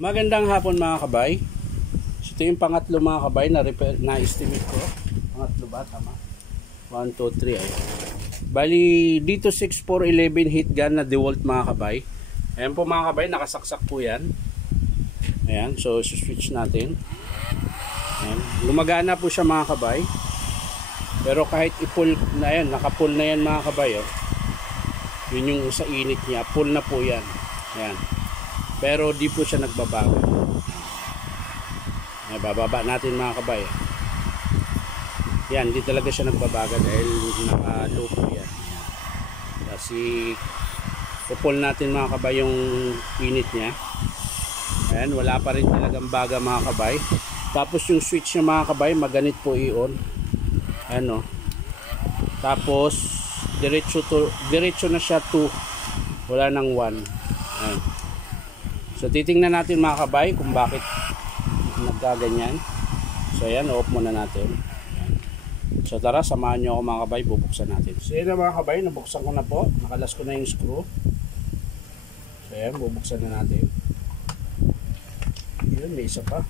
Magandang hapon mga kabay. So, ito yung pangatlo mga kabay na repair na estimate ko. Pangatlo ba? Tama. 1, 2, 3. Ayan. Bali dito 6411 heat gun na DeWalt mga kabay. Ayan po mga kabay, nakasaksak po yan. Ayan, so switch natin. Ayan. Gumagana po siya mga kabay. Pero kahit i-pull na yan, naka-pull na yan mga kabay. Oh. Yun yung sa init niya, pull na po yan. Ayan. Pero di po siya nagbabago. Ay, bababa natin mga kabay. Yan, di talaga siya nagbabago dahil naka-low po yan. Kasi pull natin mga kabay yung init niya. Ayan, wala pa rin talagang baga mga kabay. Tapos yung switch niya mga kabay, maganit po i-on. Ano? Tapos diretso na siya 2. Wala nang 1. Ayan. So titingnan natin mga kabay kung bakit nagkaganyan. So ayan, off muna natin. Ayan. So tara, samahan nyo ako mga kabay, bubuksan natin. So ayan mga kabay, nabuksan ko na po. Nakalas ko na yung screw. So ayan, bubuksan na natin. Yun, may isa pa.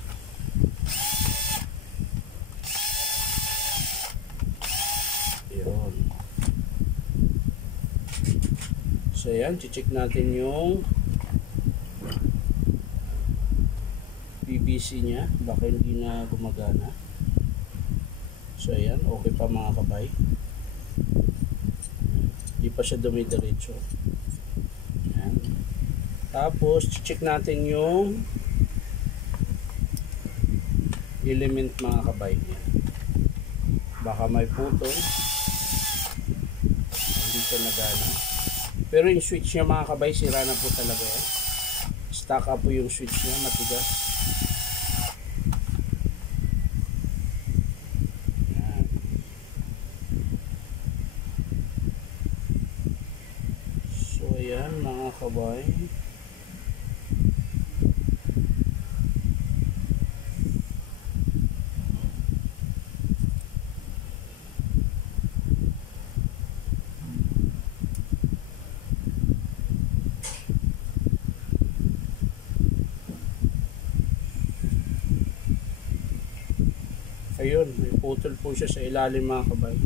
Yun. So ayan, check natin yung PVC nya, baka hindi na gumagana. So ayan, okay pa mga kabay. Hindi pa siya dumidiretso. Ayan. Tapos check natin yung element mga kabay. Ayan. Baka may putol, hindi siya nagana. Pero yung switch niya mga kabay, sira na po talaga yan. Stuck up po yung switch niya, matigas. Ayan mga kabay, ayun, may putol po siya sa ilalim mga kabay.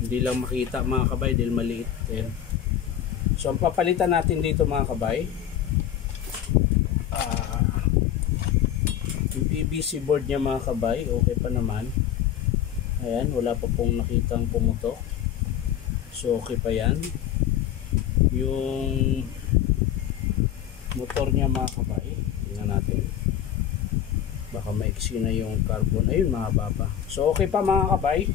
Hindi lang makita mga kabay dahil maliit. Ayan. So ang papalitan natin dito mga kabay, yung PVC board niya mga kabay, okay pa naman. Ayan, wala pa pong nakitang pumutok. So okay pa yan. Yung motor niya mga kabay, tingnan natin. Baka maiksi na yung carbon. Ayun, mahaba pa. So okay pa mga kabay.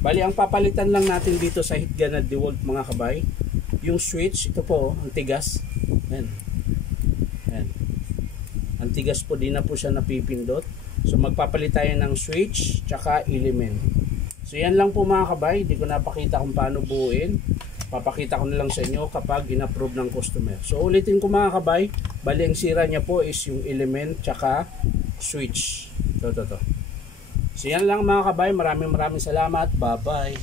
Bali ang papalitan lang natin dito sa heat gun na DeWalt mga kabay, yung switch, ito po, ang tigas. Ayan. Ayan. Ang tigas po, di na po siya napipindot. So magpapalit tayo ng switch tsaka element. So yan lang po mga kabay. Di ko napakita kung paano buuin. Papakita ko na lang sa inyo kapag in-approve ng customer. So ulitin ko mga kabay, bali ang sira niya po is yung element tsaka switch. To. So yan lang mga kabay. Maraming salamat. Bye bye.